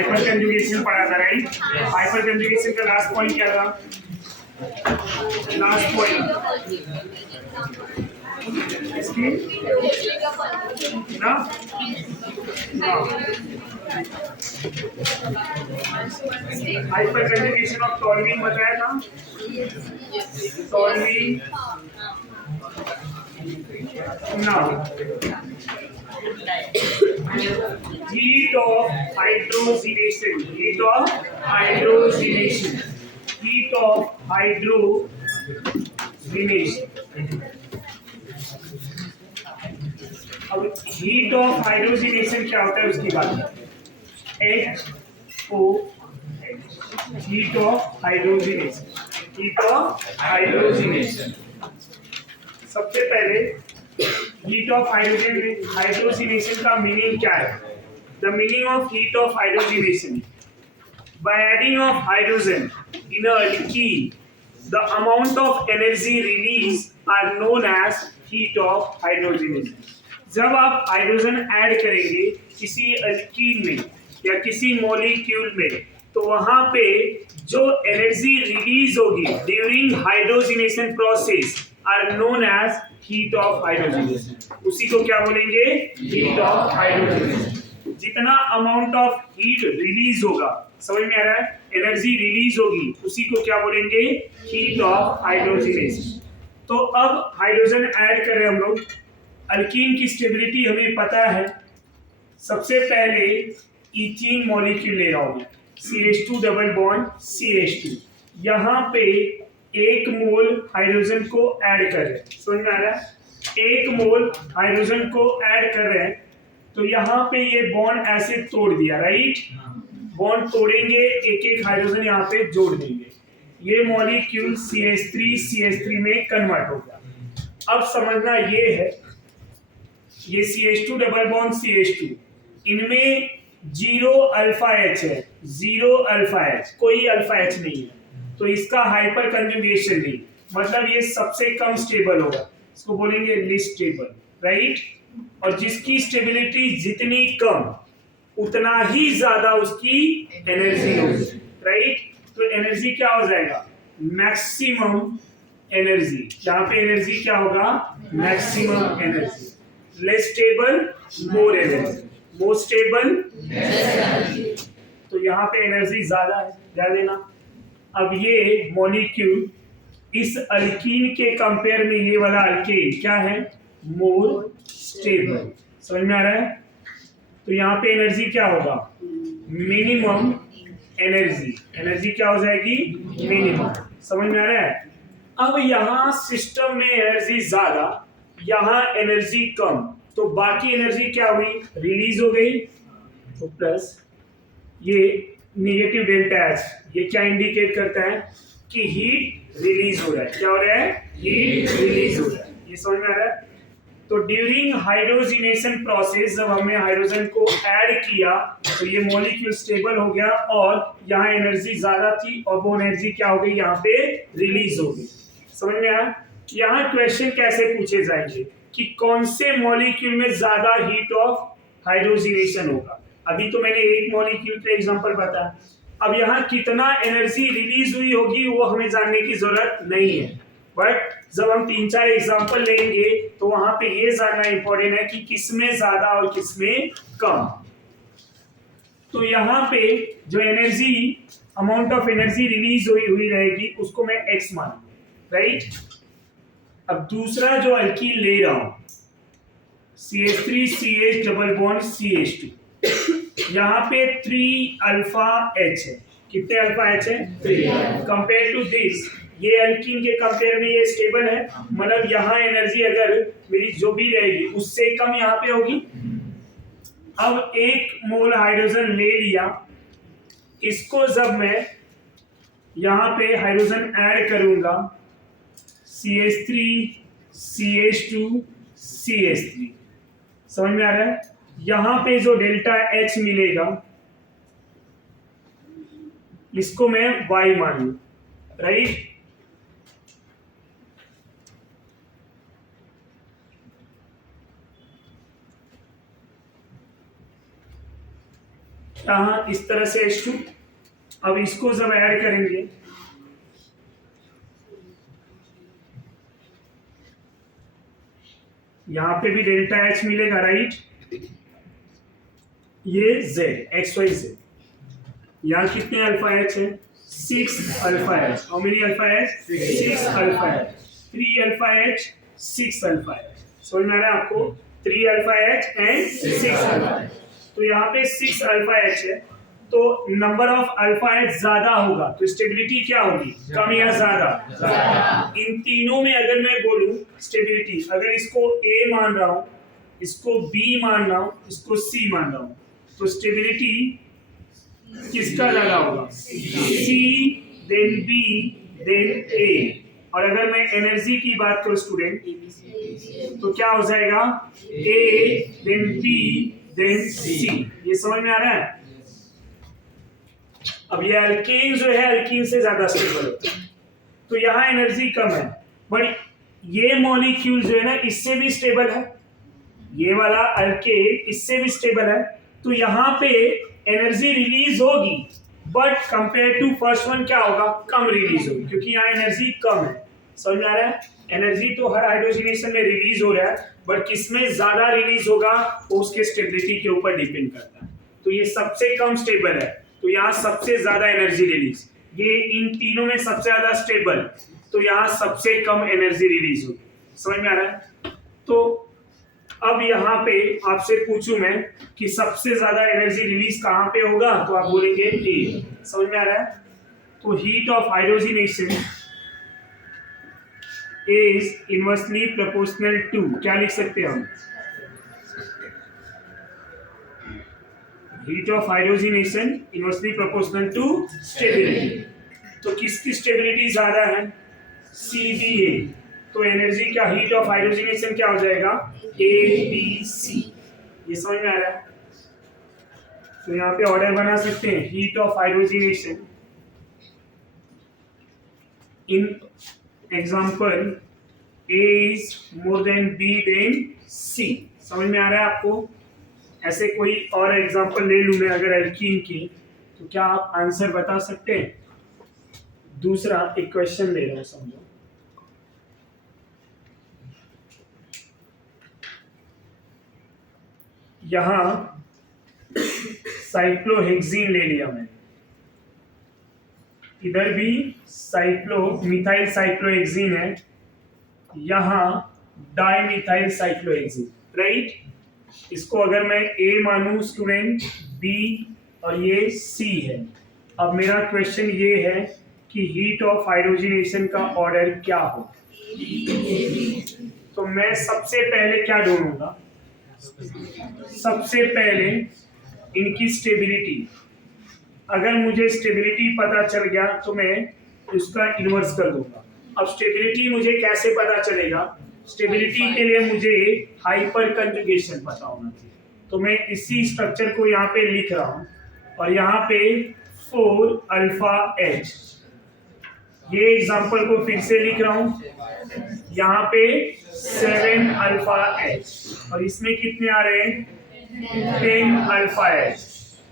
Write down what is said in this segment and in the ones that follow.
Hyper conjugation पढ़ा था, right? Hyper conjugation का लास्ट पॉइंट क्या था? लास्ट पॉइंट इसकी ना हाइपर कंजुगेशन ऑफ टॉल्यूइन बताया था। Toluene now heat of hydrogenation, heat of hydrogenation, heat of hydrogenation. अब heat of hydrogenation क्या होता है उसकी बात HO heat of hydrogenation, heat of hydrogenation। सबसे पहले हीट ऑफ हाइड्रोजनेशन का मीनिंग क्या है? The meaning of heat of hydrogenation, by adding of hydrogen in a alkene the amount of energy release are known as heat of hydrogenation. जब आप hydrogen add करेंगे किसी alkyne में या किसी मॉलिक्यूल में, तो वहां पे जो एनर्जी रिलीज होगी during hydrogenation process are known as heat of hydrogenation. उसी को क्या बोलेंगे? Heat of hydrogenation. जितना अमाउंट ऑफ हीट रिलीज होगा, समझ में आ रहा है? एनर्जी रिलीज होगी, उसी को क्या बोलेंगे? Heat of hydrogenation. तो अब हाइड्रोजन ऐड कर रहे हैं हम लोग। अल्कीन की स्टेबिलिटी हमें पता है। सबसे पहले इथीन मॉलिक्यूल ले रहा हूं, CH2 डबल बॉन्ड CH2। यहाँ पे 1 मोल हाइड्रोजन को ऐड कर रहे हैं, समझ में आ रहा है? 1 मोल हाइड्रोजन को ऐड कर रहे हैं, तो यहाँ पे ये बॉन्ड ऐसे तोड़ दिया, राइट? बॉन्ड तोड़ेंगे, एक एक हाइड्रोजन यहाँ पे जोड़ देंगे, ये मॉलिक्यूल CH3 में कन्वर्ट होगा। अब समझना ये है, ये CH2 डबल बॉन्ड CH2, इनमें 0 अल्फा H है, 0 अल्फा H, कोई अल्फा H नहीं है, तो इसका हाइपर कंजुगेशन नहीं, मतलब ये सबसे कम स्टेबल होगा, इसको बोलेंगे लीस्ट स्टेबल, राइट? और जिसकी स्टेबिलिटी जितनी कम उतना ही ज्यादा उसकी एनर्जी होगी, राइट? तो एनर्जी क्या हो जाएगा? Maximum energy. यहाँ पे एनर्जी क्या होगा? Maximum energy. Less stable more energy, more stable तो यहाँ पे एनर्जी ज्यादा है, ध्यान देना। अब ये मॉलिक्यूल इस अल्कीन के कंपेयर में ये वाला अल्केन क्या है? More stable. समझ में आ रहा है? तो यहाँ पे एनर्जी क्या होगा? Minimum energy. एनर्जी क्या हो जाएगी? मिनिमम। समझ में आ रहा है? अब यहाँ सिस्टम में एनर्जी ज्यादा, यहाँ एनर्जी कम, तो बाकी एनर्जी क्या हुई? रिलीज हो गई। तो प्लस ये नेगेटिव डेल्टा एच, ये क्या इंडिकेट करता है? कि हीट रिलीज हो रहा है। क्या हो रहा है? हीट रिलीज हो रहा है। ये समझ में आ रहा है? तो ड्यूरिंग हाइड्रोजनेशन प्रोसेस जब हमने हाइड्रोजन को ऐड किया तो ये मॉलिक्यूल स्टेबल हो गया और यहाँ एनर्जी ज्यादा थी और वो एनर्जी क्या हो गई? यहाँ पे रिलीज हो गई। समझ में आया? यहाँ क्वेश्चन कैसे पूछे जाएंगे कि कौन से मॉलिक्यूल में ज्यादा हीट ऑफ हाइड्रोजनेशन होगा। अभी तो मैंने एक मॉलिक्यूल का एग्जांपल बताया, अब यहाँ कितना एनर्जी रिलीज हुई होगी वो हमें जानने की जरूरत नहीं है, बट जब हम 3-4 एग्जांपल लेंगे तो वहां पे ये जानना इंपॉर्टेंट है कि किसमें ज्यादा और किसमें कम। तो यहाँ पे जो energy, amount of energy release हुई रहेगी उसको मैं x मानूंगा, राइट? अब दूसरा जो अल्कीन ले रहा हूं CH3CH डबल बॉन्ड CH2, यहाँ पे 3 अल्फा H है। कितने अल्फा H है? 3। कंपेयर टू दिस, ये अल्कीन के कंपेयर में ये स्टेबल है, मतलब यहाँ एनर्जी अगर मेरी जो भी रहेगी उससे कम यहाँ पे होगी। अब 1 मोल हाइड्रोजन ले लिया, इसको जब मैं यहाँ पे हाइड्रोजन ऐड करूंगा CH3 CH2 CH3, समझ में आ रहा है? यहाँ पे जो डेल्टा H मिलेगा इसको मैं Y मान लूं, राइट? यहाँ इस तरह से H2। अब इसको जब ऐड करेंगे यहाँ पे भी डेल्टा H मिलेगा, राइट। ये Z, XYZ, यहाँ कितने अल्फा H है? 6 alpha H। How many alpha H? 6 alpha H। 3 alpha H, 6 alpha H। समझ में आ रहा है आपको? 3 alpha H and 6 alpha H। तो यहाँ पे 6 अल्फा H है, तो नंबर ऑफ अल्फा H ज्यादा होगा, तो स्टेबिलिटी क्या होगी? कम या ज्यादा? इन तीनों में अगर मैं बोलूं स्टेबिलिटी, अगर इसको A मान रहा हूं, इसको B मान रहा हूं, इसको C मान रहा हूं, तो स्टेबिलिटी किसका ज्यादा होगा? C, then B, then A। और अगर मैं एनर्जी की बात करूं स्टूडेंट, तो क्या हो जाएगा? A, then B, then C। ये समझ में आ रहा है? अब ये अल्केन जो है अल्कीन से ज्यादा स्टेबल होता है, तो यहाँ एनर्जी कम है, बट ये मॉलिक्यूल जो है ना इससे भी स्टेबल है, ये वाला अल्केन इससे भी स्टेबल है, तो यहाँ पे एनर्जी रिलीज होगी, but compare to first one क्या होगा? कम रिलीज होगी, क्योंकि यहाँ एनर्जी कम है। समझ में आ रहा है? एनर्जी तो हर हाइड्रोजनेशन में रिलीज हो रहा है, बट किसमें ज्यादा रिलीज होगा वो उसके स्टेबिलिटी के ऊपर डिपेंड करता है। तो ये सबसे कम स्टेबल है, तो यहाँ सबसे ज्यादा एनर्जी रिलीज, ये इन तीनों में सबसे ज्यादा स्टेबल, तो यहाँ सबसे कम एनर्जी रिलीज होगी। समझ में आ रहा है? तो अब यहाँ पे आपसे पूछूं मैं कि सबसे ज्यादा एनर्जी रिलीज कहाँ पे होगा, तो आप बोलेंगे ए। समझ में आ रहा है? तो heat of hydrogenation is inversely proportional to, क्या लिख सकते हैं हम? Heat of hydrogenation inversely proportional to stability. तो किसकी स्टेबिलिटी ज्यादा है? CBA। तो एनर्जी का हीट ऑफ हाइड्रोजनेशन क्या हो जाएगा? ABC। ये समझ में आ रहा है? तो यहाँ पे ऑर्डर बना सकते हैं, heat of hydrogenation in example A is more than B then C। समझ में आ रहा है आपको? ऐसे कोई और एग्जाम्पल ले लूं मैं अगर एल्कीन की, तो क्या आप आंसर बता सकते हैं? दूसरा एक क्वेश्चन ले रहा हूं, समझो। यहां साइक्लोहेक्सीन ले लिया मैंने, इधर भी मिथाइल साइक्लोहेक्सीन है, यहां डाइमिथाइल साइक्लोहेक्सीन, राइट। इसको अगर मैं A मानूं स्टूडेंट, B और ये C है। अब मेरा क्वेश्चन ये है कि हीट ऑफ हाइड्रोजनेशन का ऑर्डर क्या हो? तो मैं सबसे पहले क्या ढूंढूंगा? सबसे पहले इनकी स्टेबिलिटी। अगर मुझे स्टेबिलिटी पता चल गया तो मैं उसका इन्वर्स कर दूंगा। अब स्टेबिलिटी मुझे कैसे पता चलेगा? स्टेबिलिटी के लिए मुझे हाइपर कंजुगेशन पता होना चाहिए, तो मैं इसी स्ट्रक्चर को यहाँ पे लिख रहा हूँ, और यहाँ पे 4 अल्फा H। ये एग्जांपल को फिर से लिख रहा हूँ, यहाँ पे 7 अल्फा H, और इसमें कितने आ रहे हैं? 10 अल्फा H।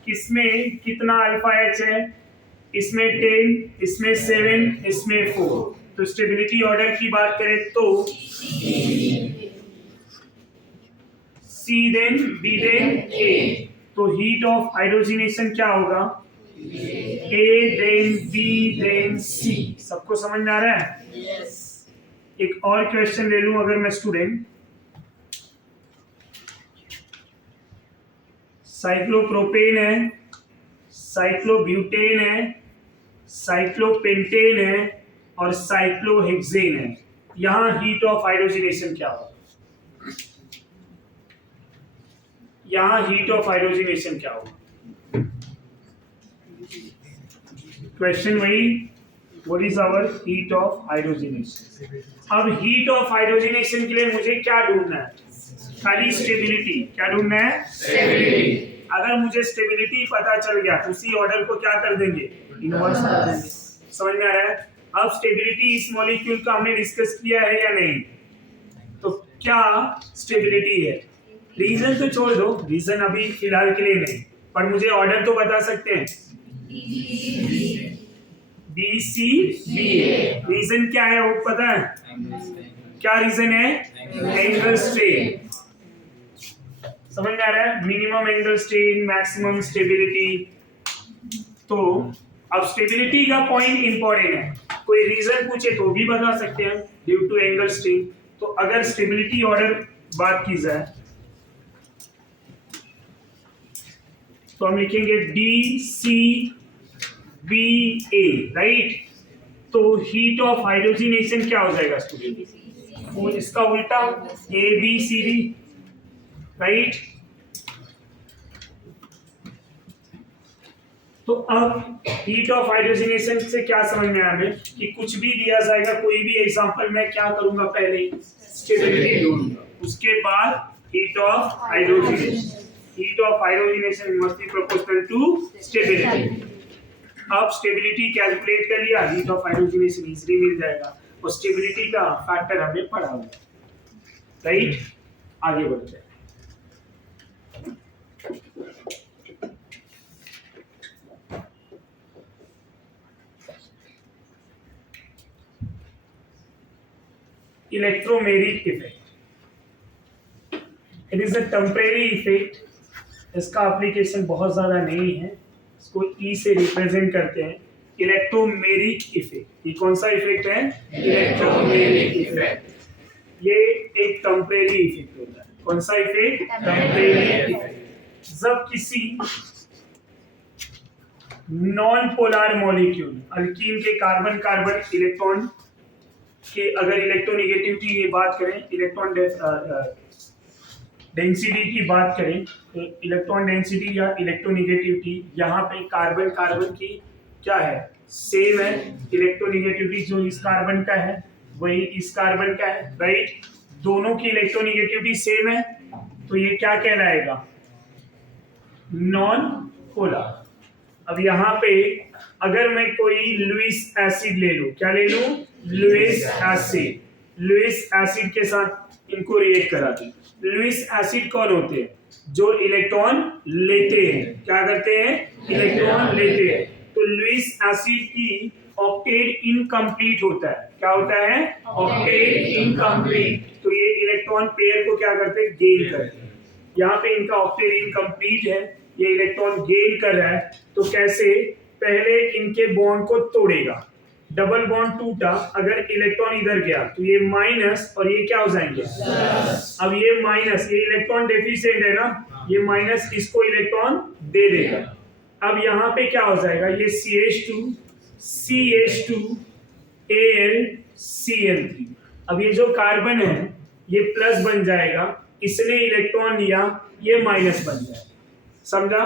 किसमें कितना अल्फा H है? इसमें 10, इसमें 7, इसमें 4। तो स्टेबिलिटी ऑर्डर की बात करें तो C then B then A। तो हीट ऑफ हाइड्रोजनेशन क्या होगा? A then B then C। सबको समझ में आ रहा है? Yes. एक और क्वेश्चन ले लूं अगर मैं स्टूडेंट, साइक्लोप्रोपेन है, साइक्लोब्यूटेन है, साइक्लोपेंटेन है और साइक्लोहेक्सेन है। यहां हीट ऑफ हाइड्रोजनेशन क्या होगा? यहां हीट ऑफ हाइड्रोजनेशन क्या होगा? क्वेश्चन वही, what is our heat of hydrogenation. अब हीट ऑफ हाइड्रोजनेशन के लिए मुझे क्या ढूंढना है? खाली स्टेबिलिटी। क्या ढूंढना है? स्टेबिलिटी। अगर मुझे स्टेबिलिटी पता चल गया, उसी ऑर्डर को क्या कर देंगे? इन्वर्स कर देंगे। समझ में आ रहा है? अब स्टेबिलिटी इस मॉलिक्यूल का हमने डिस्कस किया है या नहीं? तो क्या स्टेबिलिटी है? रीजन तो छोड़ दो, रीजन अभी फिलहाल के लिए नहीं। पर मुझे ऑर्डर तो बता सकते हैं, बी सी बी ए। रीजन क्या है वो पता है? क्या रीजन है? Angle strain. समझ में आ रहा है? Minimum angle strain, maximum stability. तो अब स्टेबिलिटी का पॉइंट इंपॉर्टेंट है, कोई रीजन पूछे तो भी बता सकते हैं ड्यू टू एंगल स्ट्रेन। तो अगर स्टेबिलिटी ऑर्डर बात की जाए तो हम लिखेंगे D C B A, right. तो हीट ऑफ हाइड्रोजनेशन क्या हो जाएगा स्टूडेंट? वो इसका उल्टा A B C D, right. तो अब हीट ऑफ हाइड्रोजनेशन से क्या समझ में आया हमें कि कुछ भी दिया जाएगा, कोई भी एग्जांपल मैं क्या करूंगा, पहले स्टेबिलिटी ढूंढूंगा, उसके बाद heat of hydrogenation. Heat of hydrogenation must be proportional to stability. अब स्टेबिलिटी कैलकुलेट कर लिया, हीट ऑफ हाइड्रोजनेशन इजीली मिल जाएगा, और स्टेबिलिटी का फैक्टर हमें पढ़ा हुआ है, राइट। आगे बढ़ते हैं। Electromeric effect, it is a temporary effect. इसका एप्लीकेशन बहुत ज्यादा नहीं है, इसको ई से रिप्रेजेंट करते हैं, इलेक्ट्रोमेरिक इफेक्ट। ये कौन सा इफेक्ट है? Electromeric effect. ये एक टेम्परेरी इफेक्ट होता है। कौन सा इफेक्ट? Temporary effect. जब किसी नॉन पोलर मॉलिक्यूल, अल्कीन के कार्बन कार्बन इलेक्ट्रॉन कि अगर इलेक्ट्रोनेगेटिविटी की बात करें, इलेक्ट्रॉन डेंसिटी की बात करें, तो इलेक्ट्रॉन डेंसिटी या इलेक्ट्रोनेगेटिविटी यहाँ पे कार्बन कार्बन की क्या है? सेम है। इलेक्ट्रोनेगेटिविटी जो इस कार्बन का है वही इस कार्बन का है, राइट। दोनों की इलेक्ट्रोनेगेटिविटी सेम है, तो ये क्या कहलाएगा? Non polar. अब यहाँ पे अगर मैं कोई लुईस एसिड ले लूं, क्या ले लूं? Lewis acid. लुईस एसिड के साथ इनको रिएक्ट करा दूं। लुईस एसिड कौन होते हैं? जो इलेक्ट्रॉन लेते हैं। क्या करते हैं? इलेक्ट्रॉन लेते हैं। तो लुईस एसिड की ऑक्टेट इनकम्प्लीट होता है। क्या होता है? Octet incomplete. तो ये इलेक्ट्रॉन पेयर को क्या करते हैं? गेन करते हैं। यहाँ पे इनका ऑक्टेट इनकम्प्लीट है, ये इलेक्ट्रॉन गेन कर रहा है। तो कैसे? पहले इनके बॉन्ड को तोड़ेगा, डबल बॉन्ड टूटा, अगर इलेक्ट्रॉन इधर गया तो ये माइनस और ये क्या हो जाएंगे? अब ये माइनस, ये इलेक्ट्रॉन डेफिशिएंट है ना, ये माइनस इसको इलेक्ट्रॉन दे देगा। अब यहाँ पे क्या हो जाएगा? ये CH2 CH2 Al Cl3। अब ये जो कार्बन है ये प्लस बन जाएगा, इसने इलेक्ट्रॉन लिया, ये माइनस बन जाएगा। समझा?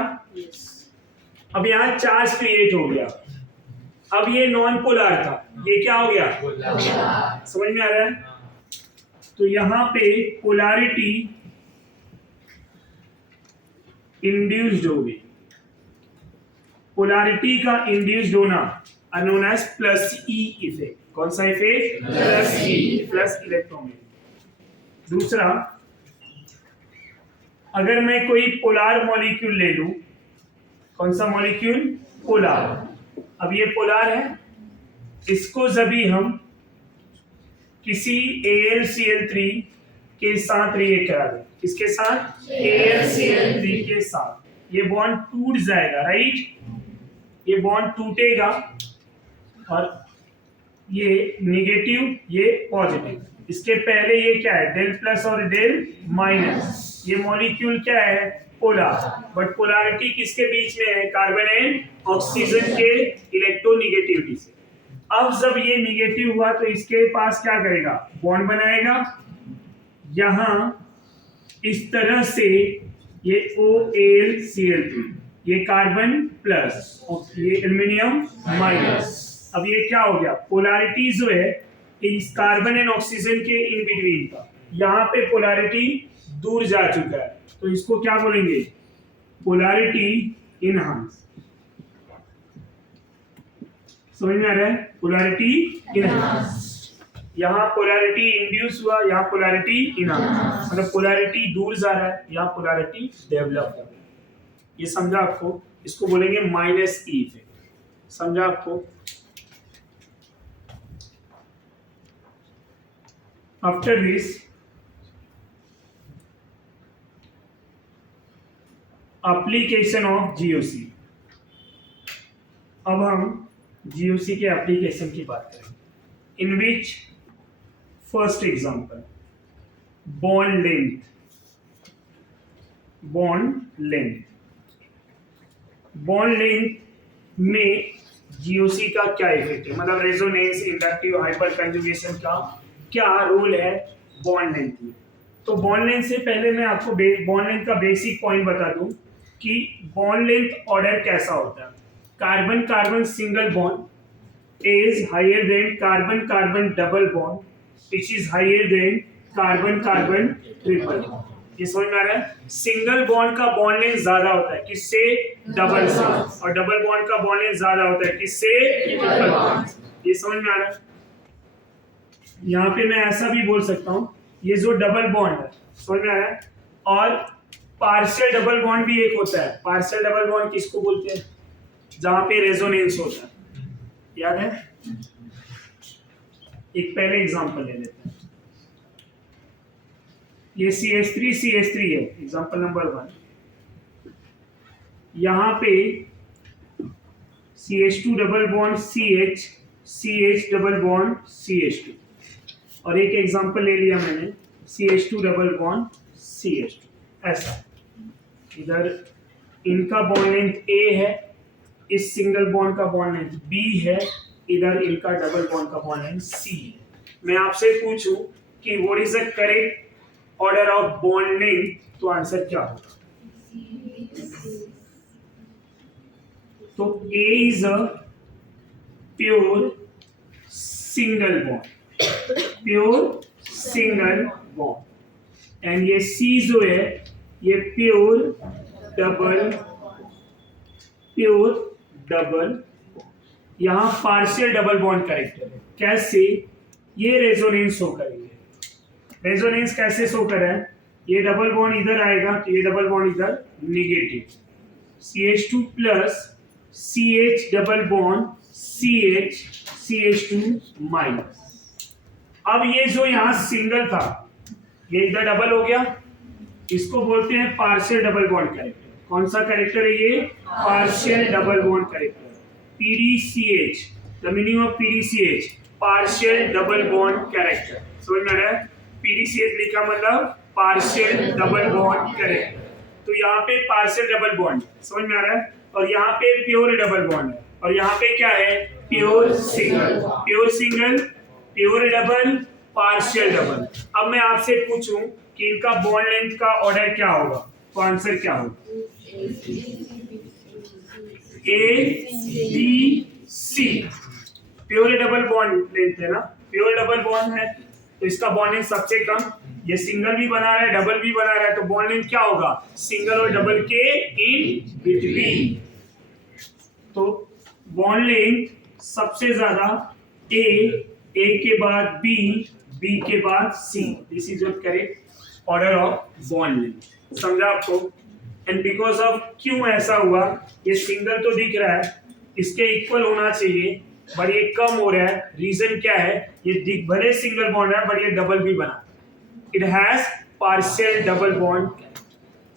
अब यहाँ चार्ज क्रिएट हो गया। अब ये नॉन पोलर था, ये क्या हो गया? समझ में आ रहा है? तो यहाँ पे पोलैरिटी इंड्यूस्ड हो गई। पोलैरिटी का इंड्यूस्ड होना known as plus E effect. कौन सा effect? Plus E, plus electromagnetic. दूसरा, अगर मैं कोई पोलर मॉलिक्यूल ले लूं, कौन सा मॉलिक्यूल? पोलर। अब ये पोलर है, इसको जब भी हम किसी AlCl3 के साथ रिएक्ट करा दें, किसके साथ? AlCl3 के साथ, ये बॉन्ड टूट जाएगा, राइट। ये बॉन्ड टूटेगा और ये नेगेटिव, ये पॉजिटिव। इसके पहले ये क्या है? डेल प्लस और डेल माइनस। ये मॉलिक्यूल क्या है? पोलर। बट पोलैरिटी किसके बीच में है? कार्बन एंड ऑक्सीजन के इलेक्ट्रोनेगेटिविटी से। अब जब ये नेगेटिव हुआ तो इसके पास क्या करेगा? बॉन्ड बनाएगा। यहां इस तरह से ये OAlCl3, ये कार्बन प्लस और ये एल्युमिनियम माइनस। अब ये क्या हो गया? पोलैरिटी जो है इस कार्बन एंड ऑक्सीजन के इन बिटवीन का, यहाँ पे पोलैरिटी दूर जा चुका है, तो इसको क्या बोलेंगे? Polarity enhance. समझ में आ रहा है? Polarity enhance. यहाँ पोलैरिटी इंड्यूस हुआ, यहाँ पोलैरिटी इनहांस, मतलब पोलैरिटी दूर जा रहा है, यहाँ पोलैरिटी डेवलप हो रहा है। ये समझा आपको? इसको बोलेंगे माइनस ई इफेक्ट। समझा आपको? After this application of GOC. अब हम जीओसी के एप्लीकेशन की बात करेंगे। इन which first example bond length में जीओसी का क्या इफेक्ट है, मतलब रेजोनेंस, इंडक्टिव, हाइपर कंजुगेशन का क्या रोल है बॉन्ड लेंथ में। तो बॉन्ड लेंथ से पहले मैं आपको बॉन्ड लेंथ का बेसिक पॉइंट बता दूं कि बॉन्ड लेंथ ऑर्डर कैसा होता है। Carbon carbon single bond is higher than carbon carbon double bond which is higher than carbon carbon triple bond. ये समझ में आ रहा है? सिंगल बॉन्ड का बॉन्ड लेंथ ज्यादा होता है किससे? डबल से। और डबल बॉन्ड का बॉन्ड लेंथ ज्यादा होता है किससे? Triple bond. ये समझ में आ रहा है? यहाँ पे मैं ऐसा भी बोल सकता हूँ, ये जो डबल बॉन्ड है, समझ में आ रहा है? और पार्शियल डबल बॉन्ड भी एक होता है। पार्शियल डबल बॉन्ड किसको बोलते हैं? जहां पे रेजोनेंस होता है। याद है? एक पहले एग्जांपल ले लेते हैं। ये CH3 है, एग्जांपल नंबर 1। यहां पे CH2 double bond CH double bond CH2, और एक एग्जांपल ले लिया मैंने CH2 डबल बॉन्ड CH2। ऐसा इधर इनका बॉन्ड लेंथ A है, इस सिंगल बॉन्ड का बॉन्ड लेंथ B है, इधर इनका डबल बॉन्ड का बॉन्ड लेंथ C है। मैं आपसे पूछूं कि what is the correct order of bond length, तो आंसर क्या होगा? तो A is a pure single bond, and ये C जो है ये प्योर डबल, यहां पार्शियल डबल बॉन्ड कैरेक्टर है। कैसे? ये रेजोनेंस शो करेंगे। रेजोनेंस कैसे शो कर रहा है? ये डबल बॉन्ड इधर आएगा तो ये डबल बॉन्ड इधर negative, CH2 plus CH double bond CH2 minus. अब ये जो यहां सिंगल था ये इधर डबल हो गया, इसको बोलते हैं पार्शियल डबल बॉन्ड कैरेक्टर। कौन सा कैरेक्टर है ये? Partial double bond character, PDCH। The meaning of PDCH, partial double bond character. समझ में आ रहा है? PDCH लिखा मतलब पार्शियल डबल बॉन्ड कैरेक्टर। तो यहाँ पे पार्शियल डबल बॉन्ड, समझ में आ रहा है? और यहाँ पे प्योर डबल बॉन्ड है, और यहाँ पे क्या है? Pure single, pure double, partial double. अब मैं आपसे पूछूं कि इनका बॉन्ड लेंथ का ऑर्डर क्या होगा, तो आंसर क्या होगा? ABC। Pure double bond length है ना, प्योर डबल बॉन्ड है तो इसका बॉन्ड लेंथ सबसे कम। ये सिंगल भी बना रहा है, डबल भी बना रहा है, तो बॉन्ड लेंथ क्या होगा? सिंगल और डबल के इन बिटवीन। तो बॉन्ड लेंथ सबसे ज्यादा A के बाद B के बाद C। This is your correct order of bond length. समझा आपको? एंड बिकॉज ऑफ क्यों ऐसा हुआ, ये सिंगल तो दिख रहा है, इसके इक्वल होना चाहिए बट ये कम हो रहा है। रीजन क्या है? ये भले सिंगल बॉन्ड है बट ये डबल भी बना, it has partial double bond.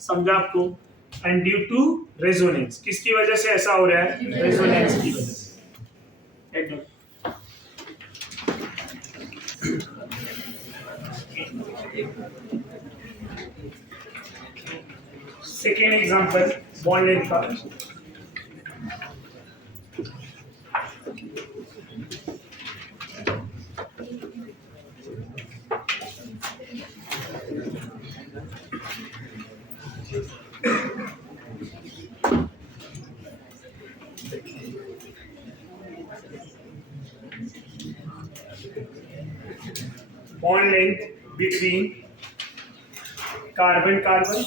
समझा आपको? एंड ड्यू टू रेजोनेंस, किसकी वजह से ऐसा हो रहा है? रेजोनेंस की वजह से। सेकेंड एग्जांपल बॉन्ड लेंथ का। Bond length between carbon carbon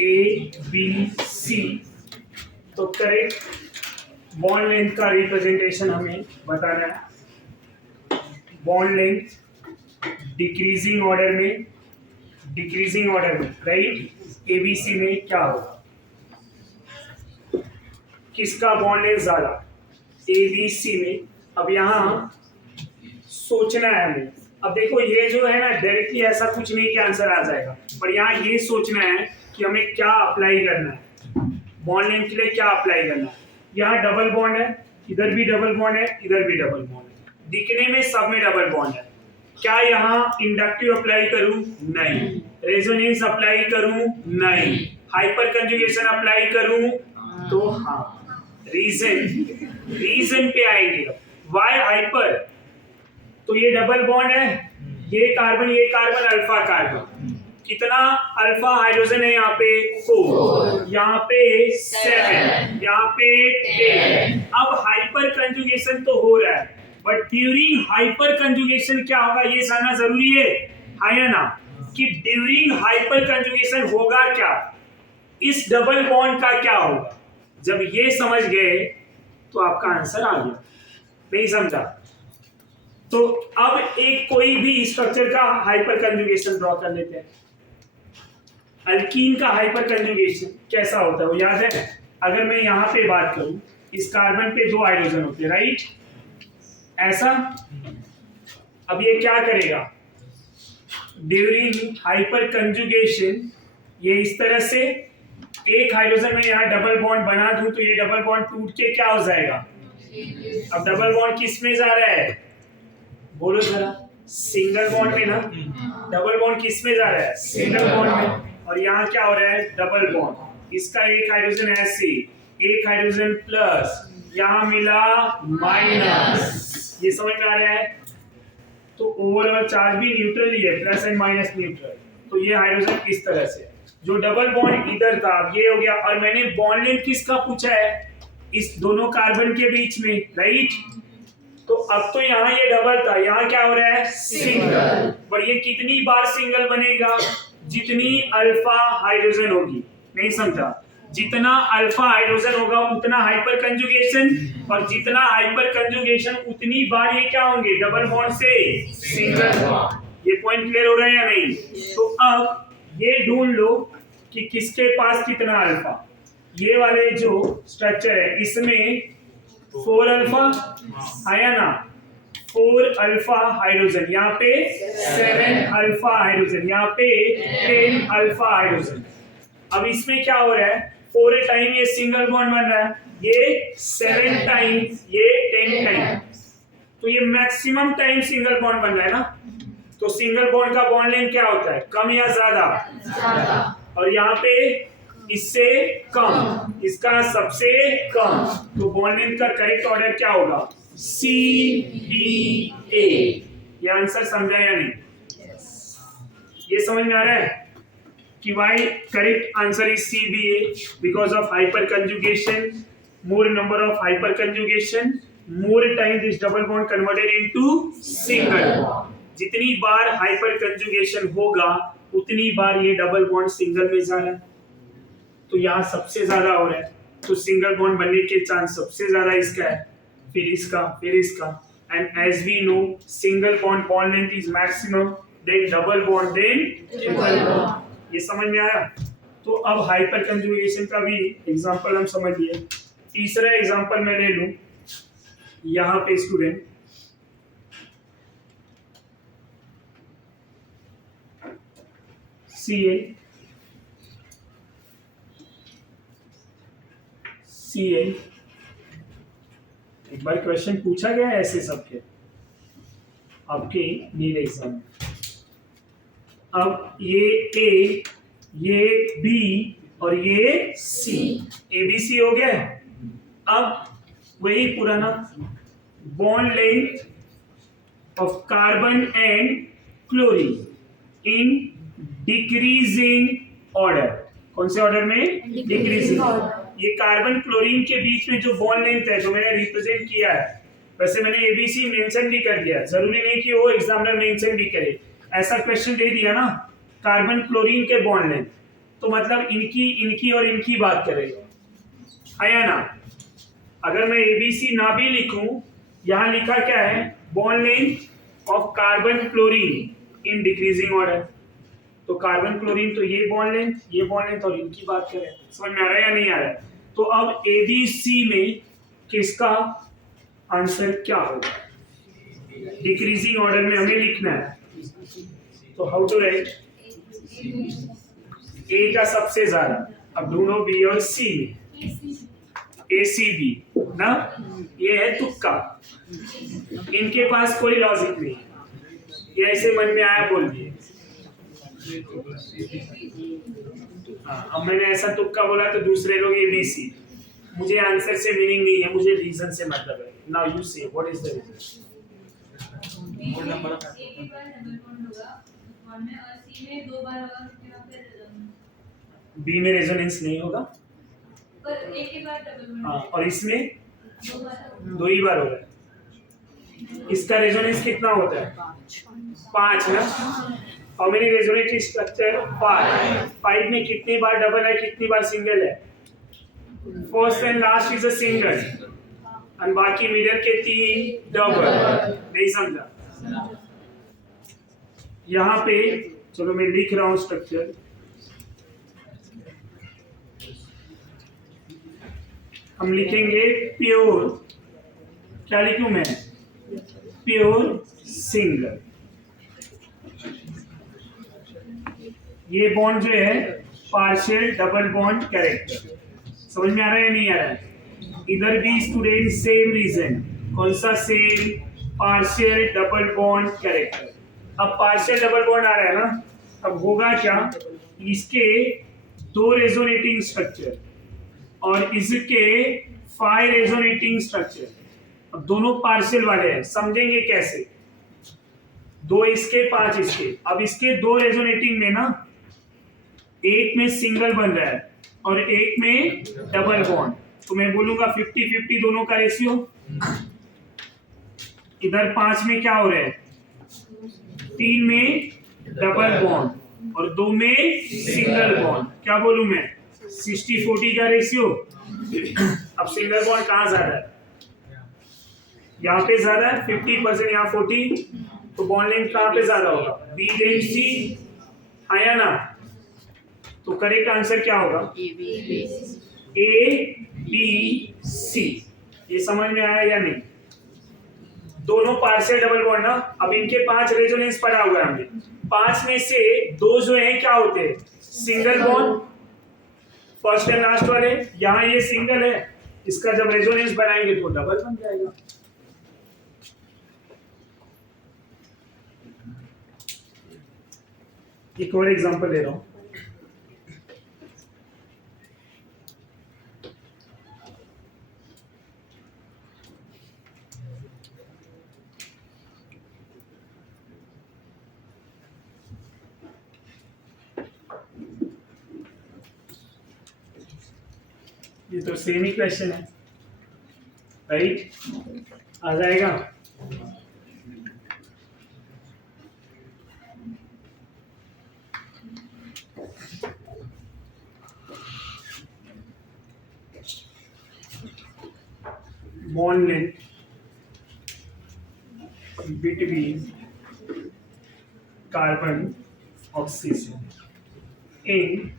ABC। तो करेक्ट बॉन्ड लेंथ का रिप्रेजेंटेशन हमें बताना है। बॉन्ड लेंथ डिक्रीजिंग ऑर्डर में राइट, ABC में क्या होगा? किसका बॉन्ड लेंथ ज्यादा, ABC में। अब यहाँ सोचना है हमें। अब देखो ये जो है ना डायरेक्टली ऐसा कुछ नहीं कि आंसर आ जाएगा, पर यहाँ ये सोचना है कि हमें क्या अप्लाई करना है, बॉन्ड लेंथ के लिए क्या अप्लाई करना है। यहाँ डबल बॉन्ड है, इधर भी डबल बॉन्ड है, इधर भी डबल बॉन्ड है, दिखने में सब में डबल बॉन्ड है। क्या यहाँ इंडक्टिव अप्लाई करूं? नहीं। रेजोनेंस अप्लाई करूं? नहीं। हाइपर कंजुगेशन अप्लाई करूं? तो हाँ। रीजन पे आएंगे। Why hyper? तो ये डबल बॉन्ड है, ये कार्बन अल्फा कार्बन, कितना अल्फा हाइड्रोजन है यहाँ पे? 4, यहाँ पे 7, यहाँ पे 10। अब हाइपर कंजुगेशन तो हो रहा है, बट ड्यूरिंग हाइपर कंजुगेशन क्या होगा ये जानना जरूरी है या ना, कि ड्यूरिंग हाइपर कंजुगेशन होगा क्या, इस डबल बॉन्ड का क्या होगा। जब ये समझ गए तो आपका आंसर आ गया। नहीं समझा तो अब एक कोई भी स्ट्रक्चर का हाइपर कंजुगेशन ड्रॉ कर लेते हैं। अल्कीन का हाइपर कंजुगेशन कैसा होता है वो याद है? अगर मैं यहाँ पे बात करूं, इस कार्बन पे 2 हाइड्रोजन होते हैं, राइट, ऐसा। अब ये क्या करेगा ड्यूरिंग हाइपर कंजुगेशन, ये इस तरह से एक हाइड्रोजन में यहाँ डबल बॉन्ड बना दूं तो ये डबल बॉन्ड टूट के क्या हो जाएगा। अब डबल बॉन्ड किस में जा रहा है बोलो जरा, सिंगल बॉन्ड में ना। डबल बॉन्ड किस में जा रहा है? सिंगल बॉन्ड में। और यहाँ क्या हो रहा है? Double bond. इसका एक हाइड्रोजन ऐसे, एक हाइड्रोजन प्लस, यहाँ मिला माइनस। ये समझ में आ रहा है? तो ओवरऑल चार्ज भी न्यूट्रल ही है, प्लस एंड माइनस न्यूट्रल। तो ये हाइड्रोजन इस तरह से, जो डबल बॉन्ड इधर था ये हो गया। और मैंने बॉन्ड लेंथ किसका पूछा है? इस दोनों कार्बन के बीच में, राइट। तो अब तो यहाँ ये डबल था, यहाँ क्या हो रहा है? सिंगल। पर ये कितनी बार सिंगल बनेगा? जितनी अल्फा हाइड्रोजन होगी। नहीं समझा? जितना अल्फा हाइड्रोजन होगा उतना हाइपर कंजुगेशन, और जितना हाइपर कंजुगेशन उतनी बार ये क्या होंगे? डबल बॉन्ड से सिंगल। ये पॉइंट क्लियर हो रहा है या नहीं? तो अब ये ढूंढ लो कि किसके पास कितना अल्फा। ये वाले जो स्ट्रक्चर है इसमें 4 अल्फा आया ना, 4 अल्फा हाइड्रोजन, यहाँ पे 7 अल्फा हाइड्रोजन, यहाँ पे 10 अल्फा हाइड्रोजन। अब इसमें क्या हो रहा है? 4 टाइम ये सिंगल बॉन्ड बन रहा है, ये 7 टाइम, ये 10 टाइम, तो ये मैक्सिमम टाइम सिंगल बॉन्ड बन रहा है ना। तो सिंगल बॉन्ड का बॉन्ड लेंथ क्या होता है? कम या ज्यादा? और यहाँ पे इससे कम, इसका सबसे कम। तो बॉन्ड लेंथ का करेक्ट ऑर्डर क्या होगा? CBA। ये आंसर समझा या नहीं? ये समझ में आ रहा है कि why correct answer is CBA because of hyperconjugation, more number of hyper conjugation, more time this double bond converted into single bond। जितनी बार हाइपर कंजुगेशन होगा उतनी बार ये डबल बॉन्ड सिंगल में जा रहा है। तो यहाँ सबसे ज्यादा हो रहा है, तो सिंगल बॉन्ड बनने के चांस सबसे ज्यादा इसका है, फिर इसका, फिर इसका। And as we know single bond length is maximum, then double bond, then triple bond. ये समझ में आया? तो अब हाइपर कंजुगेशन का भी एग्जांपल हम समझ लिए। तीसरा एग्जांपल मैं ले लूं यहाँ पे स्टूडेंट, CA। एक बार क्वेश्चन पूछा गया है ऐसे सबके आपके नील एग्जाम में। अब ये A, ये B और ये C, ABC हो गया। अब वही पुराना bond length of carbon and chlorine in decreasing order. कौन से ऑर्डर में? डिक्रीजिंग। ये कार्बन क्लोरीन के बीच में जो बॉन्ड लेंथ है जो मैंने रिप्रेजेंट किया है, वैसे मैंने ABC मेंशन भी कर दिया, जरूरी नहीं कि वो एग्जामिनर मेंशन भी करे। ऐसा क्वेश्चन दे दिया ना, कार्बन क्लोरीन के बॉन्ड लेंथ, तो मतलब इनकी और इनकी बात करेगा, आया ना। अगर मैं ABC ना भी लिखूं, यहाँ लिखा क्या है? Bond length of carbon chlorine in decreasing order. तो कार्बन क्लोरीन तो ये बॉन्ड लेंथ और इनकी बात करें। समझ में आ रहा है या नहीं आ रहा है? तो अब ABC में किसका आंसर क्या होगा? डिक्रीजिंग ऑर्डर में हमें लिखना है। तो हाउ टू राइट? ए का सबसे ज्यादा, अब ढूंढो बी और सी में। ACB ना, ये है तुक्का, इनके पास कोई लॉजिक नहीं, ये ऐसे मन में आया बोल दिए। अब मैंने ऐसा तुक्का बोला तो दूसरे लोग ABC। मुझे आंसर से मीनिंग नहीं है, मुझे रीजन से मतलब है। Now you say what is the reason? B में रेजोनेंस नहीं होगा, पर एक ही बार डबल हाँ, और इसमें दो दो ही बार होगा। इसका रेजोनेंस कितना होता है? 5 ना। How many resonating structure? 5। 5 में कितनी बार डबल है, कितनी बार सिंगल है? First and last is a single, और बाकी मिडल के 3 डबल। नहीं समझा? यहाँ पे चलो मैं लिख रहा हूं स्ट्रक्चर। हम लिखेंगे प्योर, क्या लिखूं मैं? Pure single. ये बॉन्ड जो है पार्शियल डबल बॉन्ड कैरेक्टर। समझ में आ रहा है या नहीं आ रहा है? इधर भी स्टूडेंट सेम रीजन, कौन सा? Same, partial double bond character. अब पार्शियल डबल बॉन्ड आ रहा है ना, अब होगा क्या? इसके 2 रेजोनेटिंग स्ट्रक्चर और इसके 5 रेजोनेटिंग स्ट्रक्चर। अब दोनों पार्शियल वाले हैं, समझेंगे कैसे? 2 इसके 5 इसके। अब इसके 2 रेजोनेटिंग में ना, एक में सिंगल बन रहा है और एक में डबल बॉन्ड, तो मैं बोलूंगा 50-50 दोनों का रेशियो। इधर 5 में क्या हो रहा है? 3 में डबल बॉन्ड और 2 में सिंगल बॉन्ड। क्या बोलूं मैं? 60-40 का रेशियो। अब सिंगल बॉन्ड कहाँ ज्यादा है? यहाँ पे ज्यादा है, 50%, यहाँ 40, तो बॉन्ड लेंथ कहाँ पे ज्यादा होगा? बी देन सी, आया ना? तो करेक्ट आंसर क्या होगा? ABC। ये समझ में आया या नहीं? दोनों पार्शियल डबल बॉन्ड ना। अब इनके 5 रेजोनेंस पढ़ा हुआ है हमने। 5 में से 2 जो है क्या होते हैं? Single bond, first and last वाले। यहाँ ये सिंगल है, इसका जब रेजोनेंस बढ़ाएंगे तो डबल बन जाएगा। एक और एग्जांपल ले रहा हूं। ये तो सेम ही क्वेश्चन है, राइट? आ जाएगा। Bond length between carbon oxygen in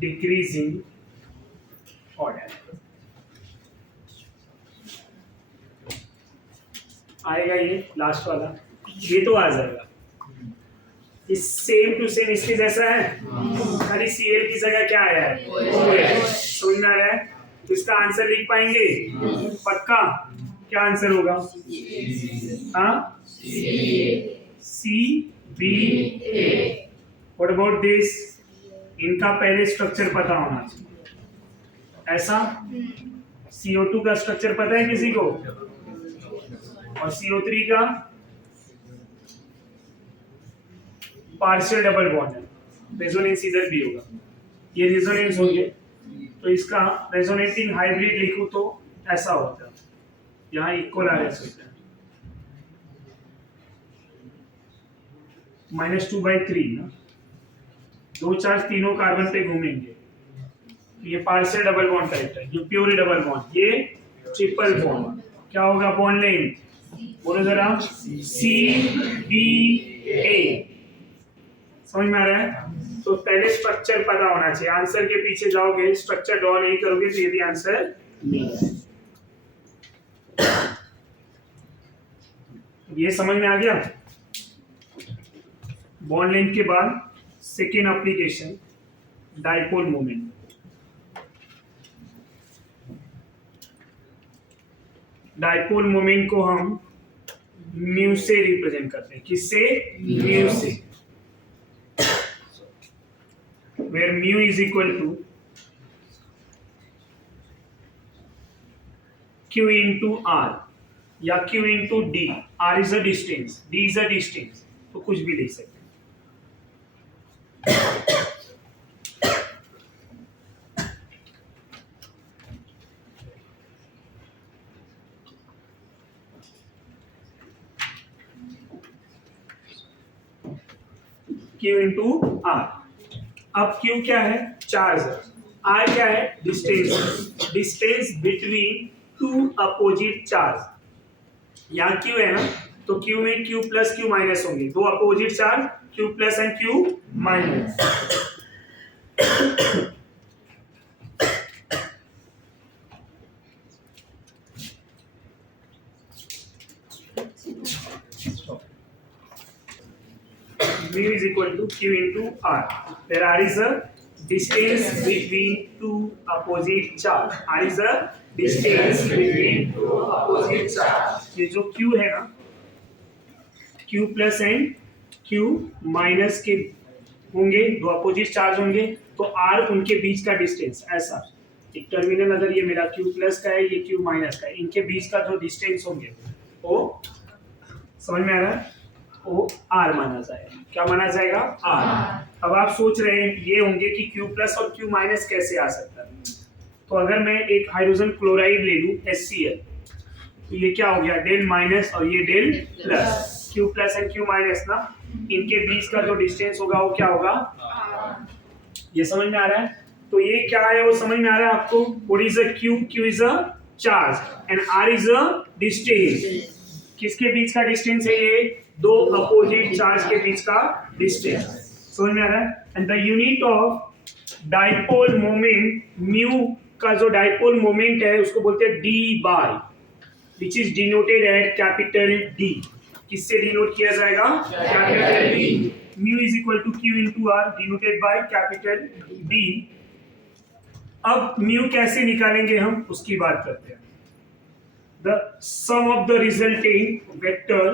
decreasing order. आएगा ये लास्ट वाला, ये तो आ जाएगा। इस सेम टू सेम इसके जैसा है, खाली Cl की जगह क्या आया है? OH। समझ में आ रहा है? तो इसका आंसर लिख पाएंगे पक्का? क्या आंसर होगा? हाँ, CBA। What about this? इनका पहले स्ट्रक्चर पता होना चाहिए। ऐसा CO2 का स्ट्रक्चर पता है किसी को? और CO3 का पार्शियल डबल बॉन्ड है, रेजोनेंस इधर भी होगा, ये रेजोनेंस होंगे, तो इसका रेजोनेटिंग हाइब्रिड लिखूं तो ऐसा होता है। यहाँ इक्वल आरएस होता है, -2/3 ना। 2 चार्ज तीनों कार्बन पे घूमेंगे, ये पार्शियल डबल बॉन्ड टाइप है, ये प्योर डबल बॉन्ड, ये ट्रिपल बॉन्ड। क्या होगा बॉन्ड लेंथ? बोलो जरा, CBA। समझ में आ रहा है? तो तो पहले स्ट्रक्चर पता होना चाहिए। आंसर के पीछे जाओगे, स्ट्रक्चर ड्रॉ नहीं करोगे तो ये भी आंसर नहीं है। ये समझ में आ गया। बॉन्ड लेंथ के बाद second application dipole moment. Dipole moment को हम म्यू से रिप्रेजेंट करते हैं। किससे? म्यू से। Where mu is equal to Q into R या Q into D। R is a distance, D is a distance, तो कुछ भी लिख सकते हैं। Q into R। अब Q क्या है? चार्ज। R क्या है? Distance. Distance between two opposite charge. यहाँ Q है ना, तो Q में Q प्लस Q माइनस होंगे। दो opposite charge, Q plus and Q minus. mu is equal to Q into R, where R is a distance between two opposite charge. R is a distance between two opposite charge. ये जो Q है ना, Q plus and Q minus के होंगे, दो opposite charge होंगे, तो R उनके बीच का डिस्टेंस। ऐसा एक टर्मिनल अगर ये मेरा Q प्लस का है, ये Q माइनस का है, इनके बीच का जो डिस्टेंस होंगे वो समझ में आ रहा है, वो R माना जाएगा। क्या माना जाएगा? R। अब आप सोच रहे हैं ये होंगे कि Q प्लस और Q माइनस कैसे आ सकता है। तो अगर मैं एक हाइड्रोजन क्लोराइड ले लूं HCl, तो ये क्या हो गया? डेल माइनस और ये del plus. Q plus and Q minus ना, इनके बीच का जो डिस्टेंस होगा वो क्या होगा? ये समझ में आ रहा है। तो ये क्या है वो समझ में आ रहा है आपको? What is a Q? Q is a charge and R is a distance. किसके बीच का डिस्टेंस है ये? दो अपोजिट चार्ज के बीच का डिस्टेंस। समझ में आ रहा है। And the unit of dipole moment, mu का जो डाइपोल मोमेंट है उसको बोलते हैं d by, which is denoted at capital D। किससे डिनोट किया जाएगा? Capital D। Mu is equal to Q into R, denoted by capital D। अब म्यू कैसे निकालेंगे हम, उसकी बात करते हैं। The sum of the resultant vector,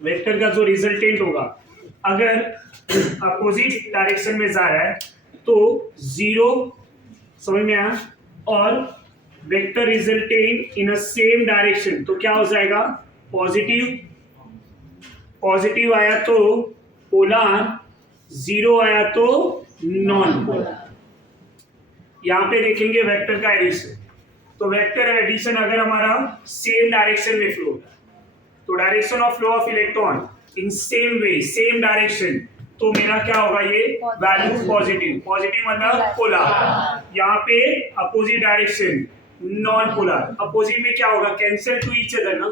vector का जो रिजल्टेंट होगा, अगर अपोजिट डायरेक्शन में जा रहा है तो 0, समझ में आया, और vector resultant in a same direction तो क्या हो जाएगा? पॉजिटिव। पॉजिटिव आया तो पोलर, 0 आया तो नॉन पोलर। यहां पे देखेंगे वेक्टर का एडिशन, तो वेक्टर एडिशन अगर हमारा सेम डायरेक्शन में फ्लो होगा, तो direction of flow of electron in same way, same direction, तो मेरा क्या होगा? ये वैल्यू पॉजिटिव। पॉजिटिव मतलब पोलर। यहाँ पे opposite direction non polar. Opposite में क्या होगा? कैंसिल टू ईच अदर ना,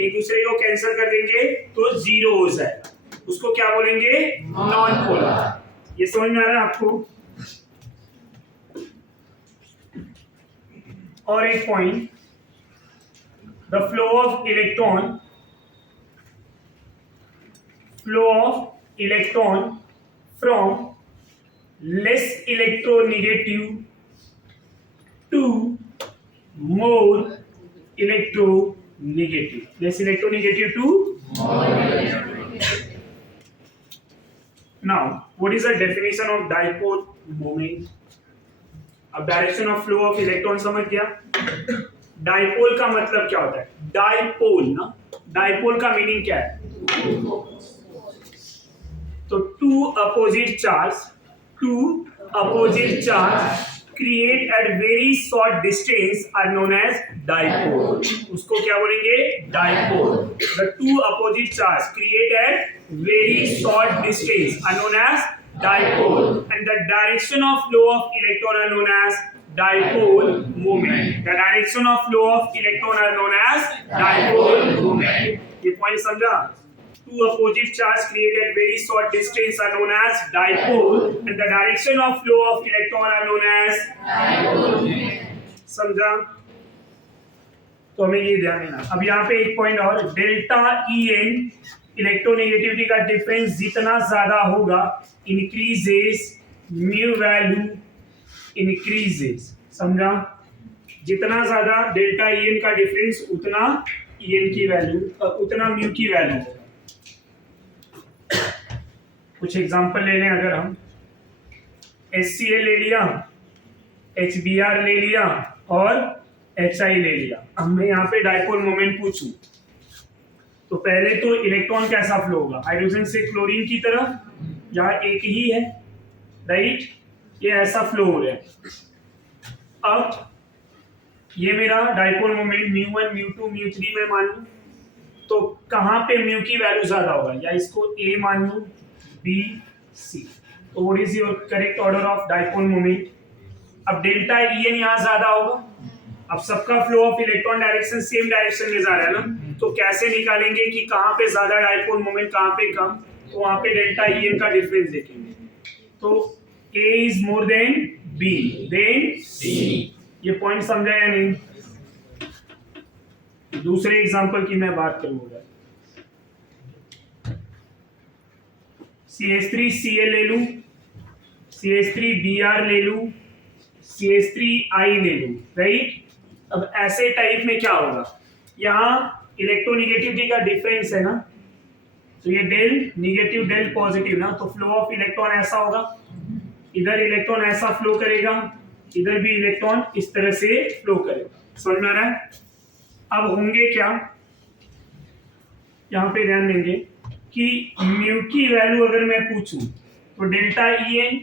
एक दूसरे को कैंसिल कर देंगे तो 0 हो जाएगा, उसको क्या बोलेंगे? Non polar. ये समझ में आ रहा है आपको? और एक point, the flow of electron from less electronegative to more electronegative. Less electronegative to now what is the definition of dipole moment? अब direction of flow of electron समझ गया। डाइपोल का मतलब क्या होता है? डाइपोल ना, डाइपोल का मीनिंग क्या है? तो two opposite charge create at very short distance are known as dipole. उसको क्या बोलेंगे? Dipole. The two opposite charge create at very short distance are known as dipole, and the direction of flow of electron are known as dipole moment. The direction of flow of electron are known as dipole moment. ये point समझा? two opposite charges created at very short distance are known as dipole and the direction of flow of electron are known as समझा? तो हमें ये ध्यान देना। अब यहाँ पे एक पॉइंट और, डेल्टा En इलेक्ट्रोनेगेटिविटी का डिफरेंस जितना ज्यादा होगा इंक्रीजेस म्यू वैल्यू इंक्रीजेस, समझा? जितना ज्यादा डेल्टा En का डिफरेंस उतना En की वैल्यू उतना म्यू की वैल्यू होगा। कुछ एग्जांपल ले लें, अगर हम HCl ले लिया, HBr ले लिया और HI ले लिया, अब मैं यहाँ पे डाइपोल मोमेंट पूछूं तो पहले तो इलेक्ट्रॉन कैसा फ्लो होगा, हाइड्रोजन से क्लोरीन की तरफ, यहाँ एक ही है, राइट, ये ऐसा फ्लो हो रहा है। अब ये मेरा डाइपोल मोमेंट μ1 μ2 μ3 में मान लूं, तो कहाँ पे म्यू की वैल्यू ज्यादा होगा, या इसको A मान लूं, B, C, तो what is your correct order of dipole moment? अब डेल्टा En यहाँ ज्यादा होगा, अब सबका flow of electron direction same direction में जा रहा है ना, तो कैसे निकालेंगे कि कहाँ पे ज्यादा डाइपोल मोमेंट कहाँ पे कम, तो वहां पे डेल्टा En का डिफरेंस देखेंगे, तो A is more than B then C। ये पॉइंट समझा या नहीं? दूसरे एग्जांपल की मैं बात करूंगा, CH3Cl ले लूं, CH3Br ले लूं, CH3I ले लूं, राइट। अब ऐसे टाइप में क्या होगा, यहाँ इलेक्ट्रोनेगेटिविटी का डिफरेंस है ना, तो ये डेल निगेटिव डेल पॉजिटिव ना, तो फ्लो ऑफ इलेक्ट्रॉन ऐसा होगा, इधर इलेक्ट्रॉन ऐसा फ्लो करेगा, इधर भी इलेक्ट्रॉन इस तरह से फ्लो करेगा, समझ में आ रहा है? अब होंगे क्या, यहाँ पे ध्यान देंगे कि म्यू की वैल्यू अगर मैं पूछूं तो डेल्टा En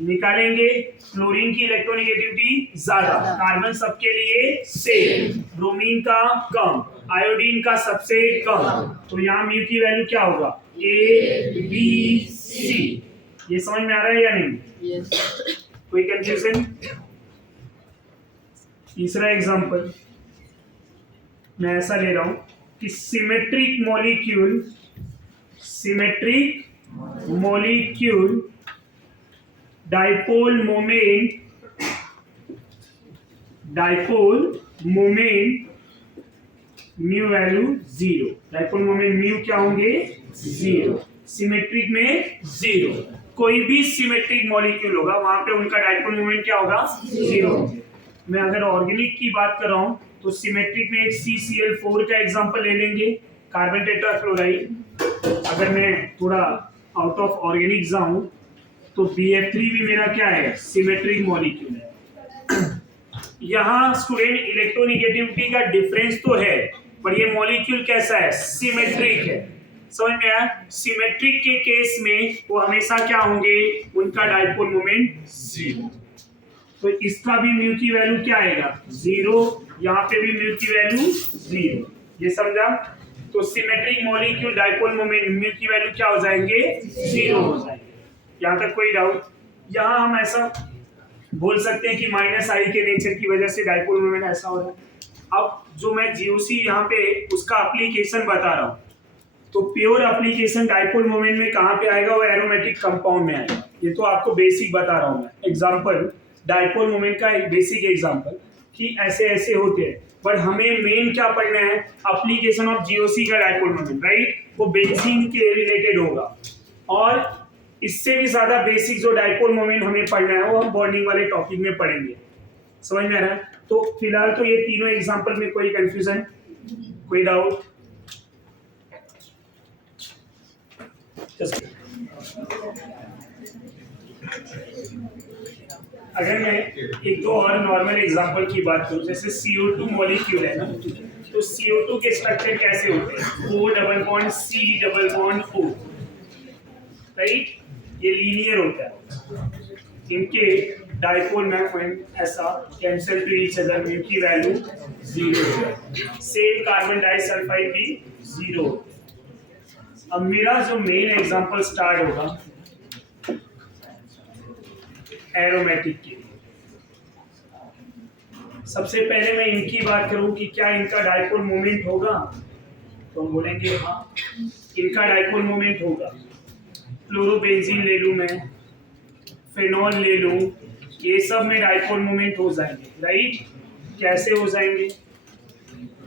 निकालेंगे, क्लोरीन की इलेक्ट्रोनेगेटिविटी ज्यादा, कार्बन सबके लिए सेम, ब्रोमीन का कम, आयोडीन का सबसे कम, तो यहाँ म्यू की वैल्यू क्या होगा, A, B, C। ये समझ में आ रहा है या नहीं? कोई कंफ्यूजन? तीसरा एग्जांपल मैं ऐसा ले रहा हूं कि symmetric molecule dipole moment mu value 0, dipole moment mu क्या होंगे, 0, सिमेट्रिक में 0, कोई भी सिमेट्रिक मॉलिक्यूल होगा वहां पे उनका डाइपोल मोमेंट क्या होगा, 0। मैं अगर ऑर्गेनिक की बात कर रहा हूं तो सिमेट्रिक में एक CCl4 का एग्जांपल ले लेंगे, कार्बन टेट्राक्लोराइड। अगर मैं थोड़ा आउट ऑफ ऑर्गेनिक जाऊं तो BF3 भी मेरा क्या है, सिमेट्रिक मॉलिक्यूल है। यहाँ स्टूडेंट इलेक्ट्रोनेगेटिविटी का डिफरेंस तो है, पर ये मॉलिक्यूल कैसा है, सिमेट्रिक है, समझ में आया? सिमेट्रिक के केस में वो हमेशा क्या होंगे, उनका डाइपोल मोमेंट 0, तो इसका भी म्यू की वैल्यू क्या आएगा, 0, यहाँ पे भी म्यू की वैल्यू 0, ये समझा? तो symmetric molecule dipole moment mu की वैल्यू क्या हो जाएंगे, 0 हो जाएंगे। यहाँ तक कोई डाउट? यहाँ हम ऐसा बोल सकते हैं कि -I के नेचर की वजह से डाइपोल मोमेंट ऐसा हो रहा है। अब जो मैं GOC यहाँ पे उसका एप्लीकेशन बता रहा हूँ, तो प्योर एप्लीकेशन डाइपोल मोमेंट में कहाँ पे आएगा, वो एरोमेटिक कंपाउंड में आएगा। ये तो आपको बेसिक बता रहा हूँ मैं, एग्जाम्पल डाइपोल मोमेंट का एक बेसिक एग्जाम्पल कि ऐसे ऐसे होते हैं, बट हमें मेन क्या पढ़ना है, एप्लीकेशन ऑफ GOC का डाइपोल मोमेंट, राइट, वो बेंजीन के रिलेटेड होगा। और इससे भी ज्यादा बेसिक जो डाइपोल मोमेंट हमें पढ़ना है वो हम बॉन्डिंग वाले टॉपिक में पढ़ेंगे, समझ में आ रहा है? तो फिलहाल तो ये तीनों एग्जांपल में कोई कंफ्यूजन, कोई डाउट? अगर मैं एक दो और नॉर्मल एग्जांपल की बात करूं, जैसे CO2 मॉलिक्यूल है ना, तो CO2 के स्ट्रक्चर कैसे होते हैं, O double bond C double bond O, right, ये लीनियर होता है, इनके डाइपोल मोमेंट ऐसा cancel two each other, mu की वैल्यू 0 है, सेम कार्बन डाइसल्फाइड भी 0। अब मेरा जो मेन एग्जांपल स्टार्ट होगा एरोमेटिक के लिए। सबसे पहले मैं इनकी बात करूं कि क्या इनका डाइपोल मोमेंट होगा, तो हम बोलेंगे हाँ, इनका डाइपोल मोमेंट होगा। फ्लोरोबेंजीन ले लूँ मैं, फेनॉल ले लूँ, ये सब में डाइपोल मोमेंट हो जाएंगे, राइट। कैसे हो जाएंगे?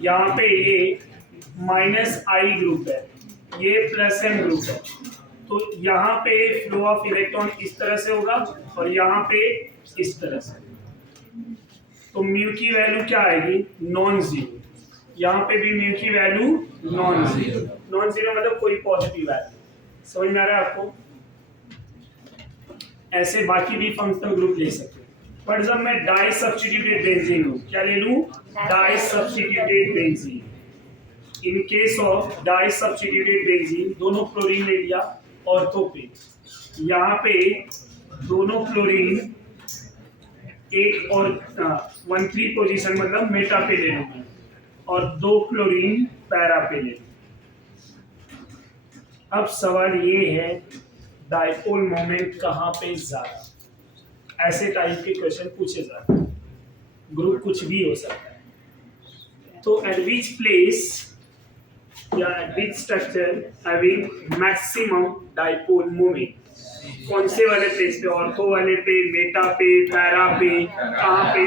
यहाँ पे ये -I ग्रुप है, ये +M ग्रुप है, तो यहाँ पे फ्लो ऑफ इलेक्ट्रॉन इस तरह से होगा और यहाँ पे इस तरह से। तो म्यू की वैल्यू क्या आएगी? Non zero. यहाँ पे भी म्यू की value non zero. Non zero मतलब कोई पॉजिटिव वैल्यू। समझ में आ रहा है आपको? ऐसे बाकी भी फंक्शनल ग्रुप ले सकते हैं। पर जब मैं डाई सब्स्टिट्यूटेड बेंजीन लूं, क्या ले लूं? Disubstituted benzene. In case of disubstituted benzene, दोनों क्लोरीन ले लिया ऑर्थो पे, यहाँ पे दोनों क्लोरीन एक और 1,3 पोजीशन मतलब मेटा पे ले लूंगा और 2 क्लोरीन पैरा पे ले लूंगा। अब सवाल ये है डाइपोल मोमेंट कहाँ पे ज्यादा? ऐसे टाइप के क्वेश्चन पूछे जाते हैं, ग्रुप कुछ भी हो सकता है। तो एट विच प्लेस या eight which structure having maximum dipole moment? कौन से वाले प्लेस पे? ऑर्थो वाले पे, मेटा पे, पैरा पे? कहाँ पे?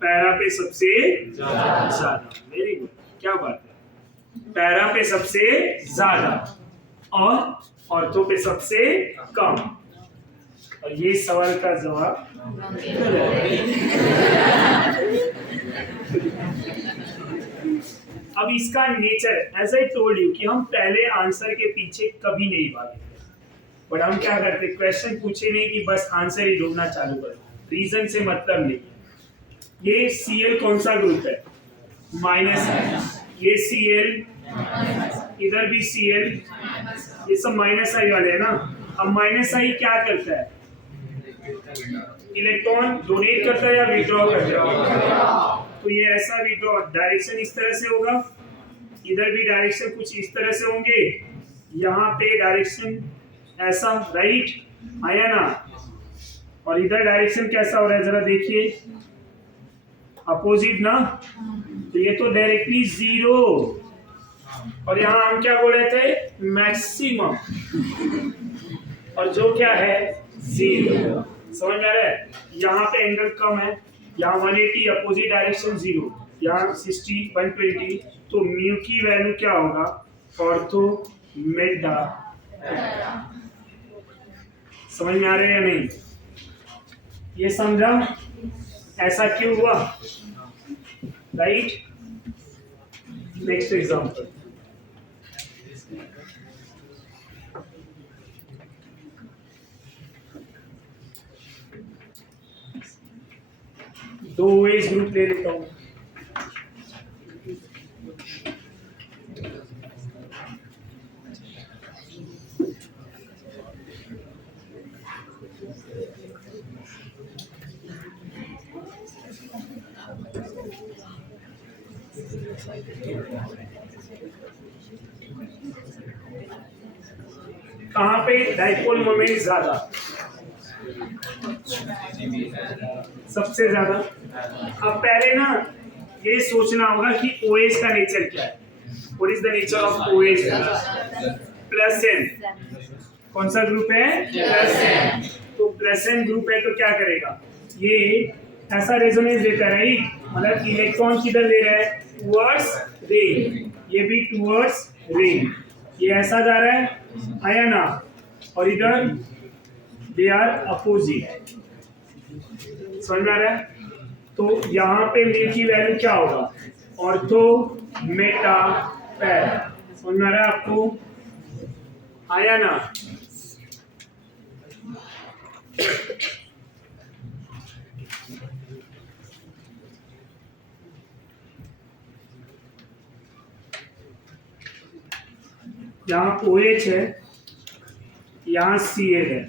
पैरा पे सबसे ज्यादा। वेरी गुड, क्या बात है। पैरा पे सबसे ज्यादा और ऑर्थो पे सबसे कम। और ये सवाल का जवाब अब इसका nature, as I told you, कि हम पहले आंसर के पीछे कभी नहीं भागेंगे। बट हम क्या करते, क्वेश्चन पूछे नहीं कि बस आंसर ही ढूंढना चालू कर, रीजन से मतलब नहीं। ये Cl कौन सा ग्रुप है? -I। ये Cl, इधर भी Cl, ये सब -I वाले है ना। अब -I क्या करता है? इलेक्ट्रॉन डोनेट करता है या विड्रॉ करता है? तो ये ऐसा विड्रॉ, डायरेक्शन इस तरह से होगा, इधर भी डायरेक्शन कुछ इस तरह से होंगे, यहाँ पे डायरेक्शन ऐसा, राइट आया ना। और इधर डायरेक्शन कैसा हो रहा है जरा देखिए, अपोजिट ना। तो ये तो डायरेक्टली जीरो, और यहाँ हम क्या बोल रहे थे? मैक्सिमम, और जो क्या है? जीरो। समझ में आ रहा है? यहाँ पे एंगल कम है, यहाँ 180, अपोजिट डायरेक्शन 0, यहाँ 60, 120, तो म्यू की वैल्यू क्या होगा? Ortho Meta. समझ में आ रहा है या नहीं? ये समझा ऐसा क्यों हुआ, राइट। नेक्स्ट एग्जांपल, दो OH ग्रुप ले लेता हूं। कहां पे डाइपोल मोमेंट ज्यादा? सबसे ज्यादा। अब पहले ना ये सोचना होगा कि OH का नेचर क्या है। What is the nature of OH? +N। कौन सा ग्रुप है? +N। तो +N ग्रुप है तो क्या करेगा? ये ऐसा रेजोनेंस देता है, राइट। मतलब इलेक्ट्रॉन किधर ले रहा है? टुवर्ड्स रिंग, ये भी टुवर्ड्स रिंग, ये ऐसा जा रहा है, आया ना। और इधर दे आर अपोजिट। समझ में आ रहा है? तो यहाँ पे म्यू की वैल्यू क्या होगा? Ortho Meta para. समझ में आ रहा है आपको? आया ना। यहाँ OH है, यहाँ Cl है,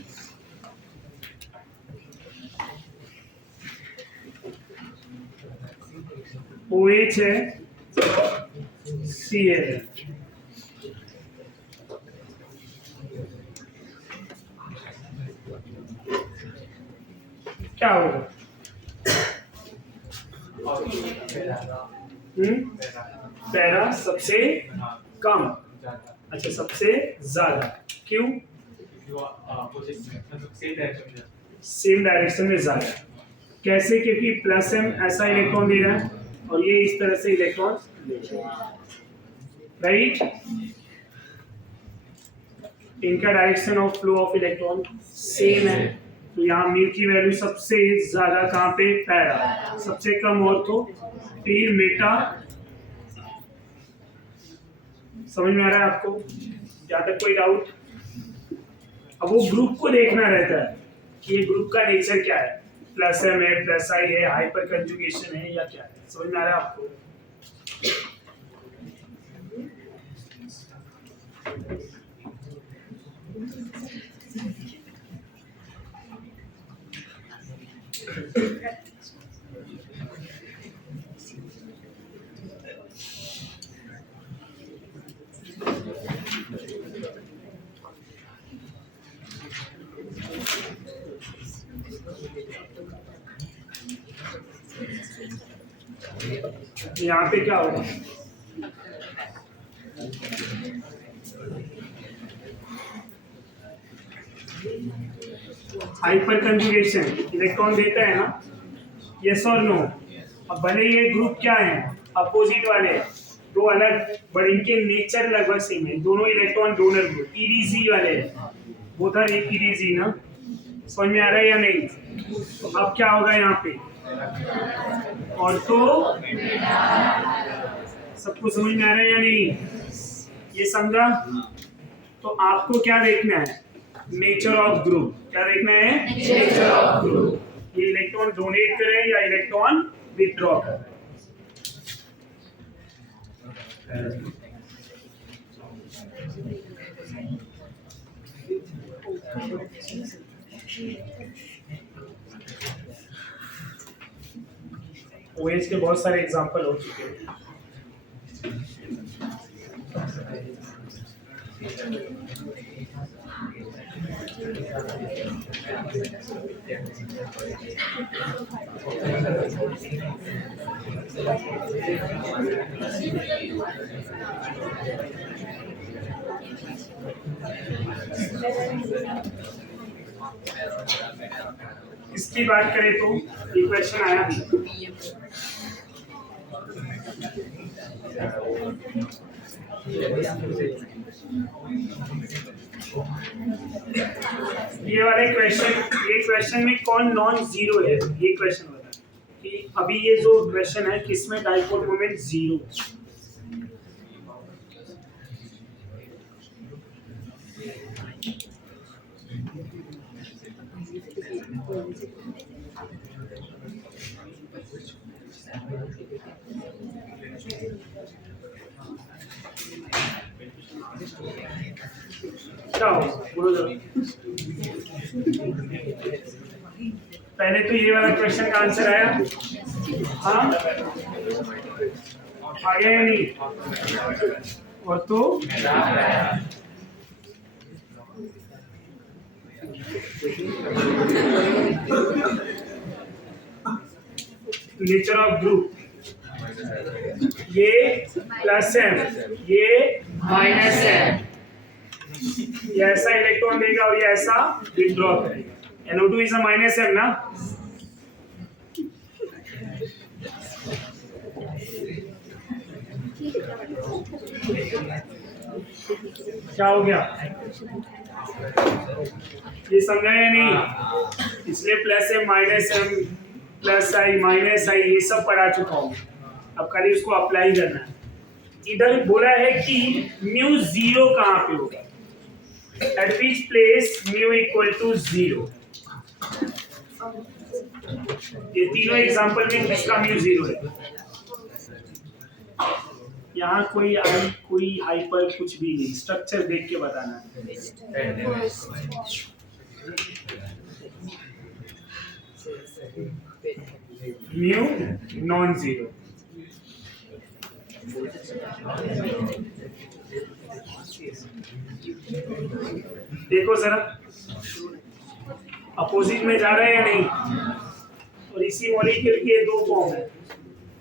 OH है, Cl है। क्या होगा? पैरा सबसे कम। अच्छा, सबसे ज्यादा क्यों? सेम डायरेक्शन में ज्यादा। कैसे? क्योंकि प्लस एम ऐसा इलेक्ट्रॉन दे रहा है और ये इस तरह से इलेक्ट्रॉन ले रहा है, राइट? इनका direction of flow of electron same है, तो यहाँ म्यू की वैल्यू सबसे ज्यादा कहाँ पे? पैरा। सबसे कम और तो फिर मेटा। समझ में आ रहा है आपको? यहाँ तक कोई डाउट? अब वो ग्रुप को देखना रहता है कि ये ग्रुप का नेचर क्या है, प्लस एम है, प्लस आई है, हाइपर कंजुगेशन है या क्या है। समझ में आ रहा है आपको? यहाँ पे क्या होगा? हाइपर कंजुगेशन इलेक्ट्रॉन देता है ना, यस और नो? अब भले ये ग्रुप क्या है, अपोजिट वाले, दो अलग, बट इनके नेचर लगभग सेम है। दोनों इलेक्ट्रॉन डोनर ग्रुप ईडीजी वाले हैं, वो था ईडीजी ना। समझ में आ रहा है या नहीं? तो अब क्या होगा यहाँ पे? और तो सबको समझ में आ रहा है या नहीं? ये समझा? तो आपको क्या देखना है? Nature of group. क्या देखना है? Nature of group. ये इलेक्ट्रॉन डोनेट करे या इलेक्ट्रॉन विथड्रॉ करे। ओएच के बहुत सारे एग्जांपल हो चुके हैं। इसकी बात करें तो ये क्वेश्चन आया ये वाले क्वेश्चन, ये क्वेश्चन में कौन नॉन जीरो है, ये क्वेश्चन बता कि अभी ये जो क्वेश्चन है किसमें डाइपोल मोमेंट जीरो। क्या हो बोलो जरा। पहले तो ये वाला क्वेश्चन का आंसर आया, हाँ आ गया या नहीं? और तो नेचर ऑफ ग्रुप, ये प्लस एम, ये माइनस एम, ये ऐसा इलेक्ट्रॉन देगा और ये ऐसा विथड्रॉ करेगा। NO2 is a minus M ना। क्या हो गया? ये समझा या नहीं? इसलिए plus M, minus M, plus I, minus I, ये सब पढ़ा चुका हूँ। अब खाली उसको अप्लाई करना है। इधर बोला है कि म्यू जीरो कहाँ पे होगा, at which place mu equal to zero. ये तीनों एग्जांपल में किसका म्यू जीरो है? यहाँ कोई आई, कोई हाइपर, कुछ भी नहीं, स्ट्रक्चर देख के बताना है। Mu non zero. देखो जरा, अपोजिट में जा रहा है या नहीं? और इसी मॉलिक्यूल के दो फॉर्म है,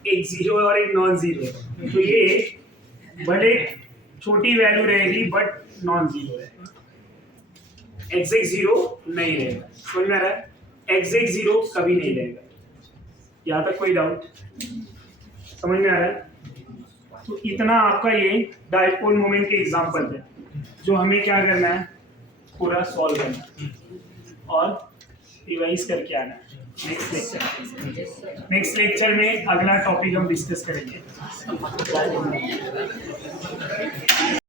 एक जीरो और एक नॉन जीरो। तो ये भले छोटी वैल्यू रहेगी बट नॉन जीरो रहेगा, एग्जैक्ट जीरो नहीं रहेगा। समझ में आ रहा है? एग्जैक्ट जीरो कभी नहीं रहेगा। यहाँ तक कोई डाउट? समझ में आ रहा है? तो इतना आपका ये डाइपोल मोमेंट के एग्जांपल है जो हमें क्या करना है, पूरा सॉल्व करना है और रिवाइज करके आना है नेक्स्ट लेक्चर में अगला टॉपिक हम डिस्कस करेंगे।